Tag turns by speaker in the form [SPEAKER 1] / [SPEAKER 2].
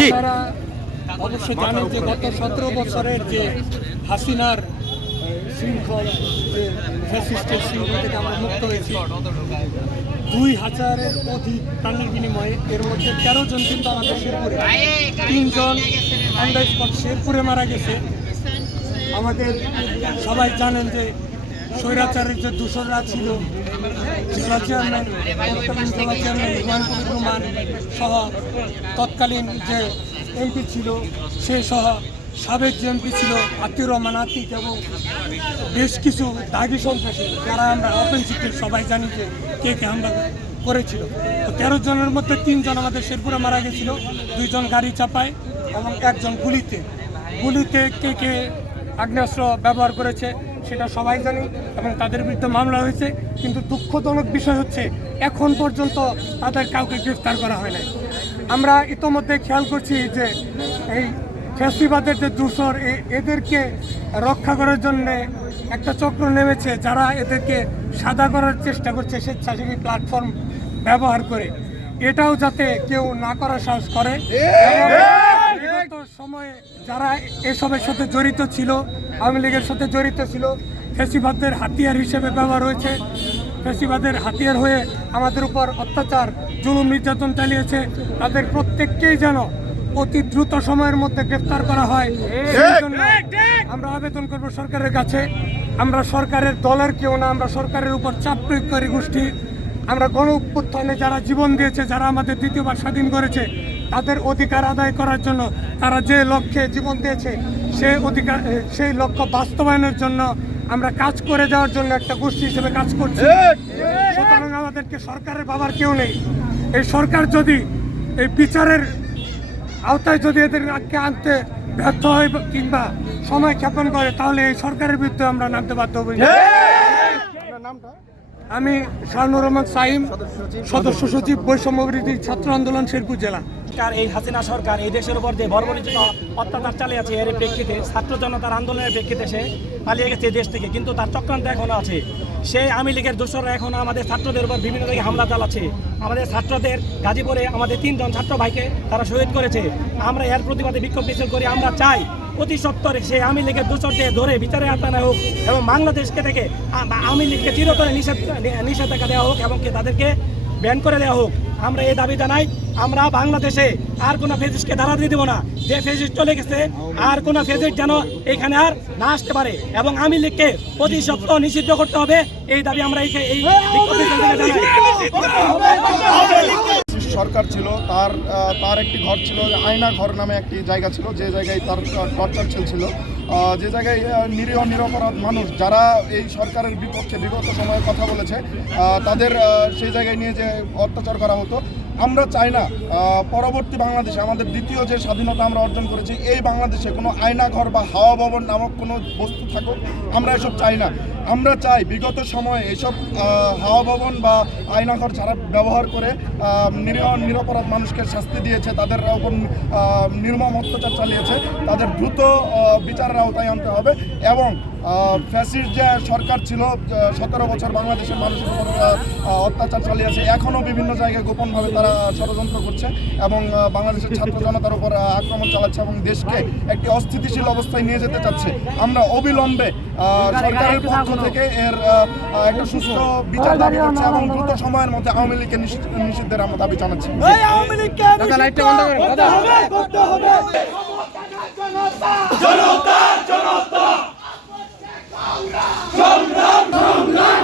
[SPEAKER 1] জি।
[SPEAKER 2] অবশ্যই জানেন যে গত সতেরো বছরের যে হাসিনার শৃঙ্খল, যে ফ্যাসিস্টের থেকে আমরা মুক্ত হয়েছি, দুই হাজারের অধিক প্রাণের বিনিময়ে এর মধ্যে তেরো জন কিন্তু আমাদের শেরপুরে। তিনজন অ্যান্ডার শেরপুরে মারা গেছে। আমাদের সবাই জানেন যে স্বৈরাচারের যে দূষণরা ছিল জেলা চেয়ারম্যান তৎকালীন জেলা চেয়ারম্যান হুমায়ুন কবির রহমান সহ তৎকালীন যে এমপি ছিল, সে সহ সাবেক যে এমপি ছিল আতিউর রহমান আতিক এবং বেশ কিছু দাগি সন্ত্রাসী, যারা আমরা ওপেন সিটের সবাই জানি যে কে কে আমরা করেছিল। তো তেরো জনের মধ্যে তিনজন আমাদের শেরপুরে মারা গেছিল, দুইজন গাড়ি চাপায় এবং একজন গুলিতে। গুলিতে কে কে আগ্নেয়াস্ত্র ব্যবহার করেছে সেটা সবাই জানি এবং তাদের বিরুদ্ধে মামলা হয়েছে। কিন্তু দুঃখজনক বিষয় হচ্ছে, এখন পর্যন্ত তাদের কাউকে গ্রেফতার করা হয় নাই। আমরা ইতোমধ্যে খেয়াল করছি যে এই ফ্যাসিবাদের যে দূষর এদেরকে রক্ষা করার জন্য একটা চক্র নেমেছে যারা এদেরকে সাদা করার চেষ্টা করছে, স্বেচ্ছাসেবী প্ল্যাটফর্ম ব্যবহার করে। এটাও যাতে কেউ না করার সাহস করে। সময়ে যারা এসবের সাথে জড়িত ছিল আওয়ামী লীগের সাথে জড়িত ছিল ফেসিবাদদের হাতিয়ার হিসেবে ব্যবহার হয়েছে। ফেসিবাদের হাতিয়ার হয়ে আমাদের উপর অত্যাচার জুলুম নির্যাতন চালিয়েছে। তাদের প্রত্যেককেই যেন অতি দ্রুত সময়ের মধ্যে গ্রেফতার করা হয়। আমরা আবেদন করব সরকারের কাছে। আমরা সরকারের দলের কেউ না আমরা সরকারের উপর চাপ প্রয়োগকারী গোষ্ঠী। আমরা গণ উত্থানে যারা জীবন দিয়েছে যারা আমাদের দ্বিতীয়বার স্বাধীন করেছে তাদের অধিকার আদায় করার জন্য তারা যে লক্ষ্যে জীবন দিয়েছে সেই অধিকার সেই লক্ষ্য বাস্তবায়নের জন্য আমরা কাজ করে যাওয়ার জন্য একটা গোষ্ঠী হিসেবে কাজ করছি। সুতরাং আমাদেরকে সরকারের বাবার কেউ নেই। এই সরকার যদি এই বিচারের আওতায় যদি এদেরকে আনতে ব্যর্থ হয় কিংবা সময় ক্ষেপণ করে তাহলে এই সরকারের বিরুদ্ধে আমরা নামতে বাধ্য হব। আমি শাহনুর রহমান সাইম সদস্য সচিব বৈষম্য বিরোধী ছাত্র আন্দোলন শেরপুর জেলা।
[SPEAKER 3] সরকার এই হাসিনা সরকার এই দেশের উপর যে বর্বরিচিত অত্যাচার চালিয়েছে এর প্রেক্ষিতে ছাত্র জনতার আন্দোলনের প্রেক্ষিতে সে পালিয়ে গেছে দেশ থেকে কিন্তু তার চক্রান্ত এখনও আছে। সেই আওয়ামী লীগের দোষরা এখন আমাদের ছাত্রদের উপর বিভিন্ন জায়গায় হামলা চালাচ্ছে। আমাদের ছাত্রদের গাজীপুরে আমাদের তিনজন ছাত্র ভাইকে তারা শহীদ করেছে। আমরা এর প্রতিবাদে বিক্ষোভ মিছিল করি। আমরা চাই অতি সত্তরে সেই আওয়ামী লীগের দোষরদের ধরে বিচারে আতানো হোক এবং বাংলাদেশকে থেকে আওয়ামী লীগকে চিরতরে নিষেধ নিষেধাজ্ঞা দেওয়া হোক এবং তাদেরকে ব্যান করে দেওয়া হোক। আমরা এই দাবি জানাই আমরা বাংলাদেশে আর কোনো ফেজিসকে ধারা দিয়ে দেবো না যে ফেজিস চলে গেছে আর কোনো ফেজিস যেন এখানে আর না আসতে পারে এবং আমি লিখে প্রতি সপ্তাহ নিষিদ্ধ করতে হবে এই দাবি আমরা এই
[SPEAKER 4] সরকার ছিল, তার তার একটি ঘর ছিল, আয়না ঘর নামে একটি জায়গা ছিল, যে জায়গায় তার টর্চার চলছিল যে জায়গায় নিরীহ, নিরপরাধ মানুষ যারা এই সরকারের বিপক্ষে বিগত সময়ে কথা বলেছে তাদের সেই জায়গায় নিয়ে যে অত্যাচার করা হতো, আমরা চাই না পরবর্তী বাংলাদেশে আমাদের দ্বিতীয় যে স্বাধীনতা আমরা অর্জন করেছি, এই বাংলাদেশে কোনো আয়না ঘর বা হাওয়া ভবন নামক কোনো বস্তু থাকুক, আমরা এসব চাই না। আমরা চাই বিগত সময়ে এসব হাওয়া ভবন বা আয়নাঘর ছাড়া ব্যবহার করে নিরীহ নিরপরাধ মানুষকে শাস্তি দিয়েছে তাদের উপর নির্মম অত্যাচার চালিয়েছে তাদের দ্রুত বিচারের আওতায় আনতে হবে এবং ফ্যাসির যে সরকার ছিল সতেরো বছর বাংলাদেশের মানুষের উপর অত্যাচার চালিয়েছে এখনও বিভিন্ন জায়গায় গোপনভাবে তারা ষড়যন্ত্র করছে এবং বাংলাদেশের ছাত্র জনতার উপর আক্রমণ চালাচ্ছে এবং দেশকে একটি অস্থিতিশীল অবস্থায় নিয়ে যেতে চাচ্ছে। আমরা অবিলম্বে সরকারের পক্ষ পক্ষ থেকে এর একটা সুস্থ বিচার দাবি করছে এবং দ্রুত সময়ের মধ্যে আওয়ামী লীগকে নিষিদ্ধের আমরা দাবি জানাচ্ছি।
[SPEAKER 1] জনতা জনতা সংগ্রাম
[SPEAKER 5] সংগ্রাম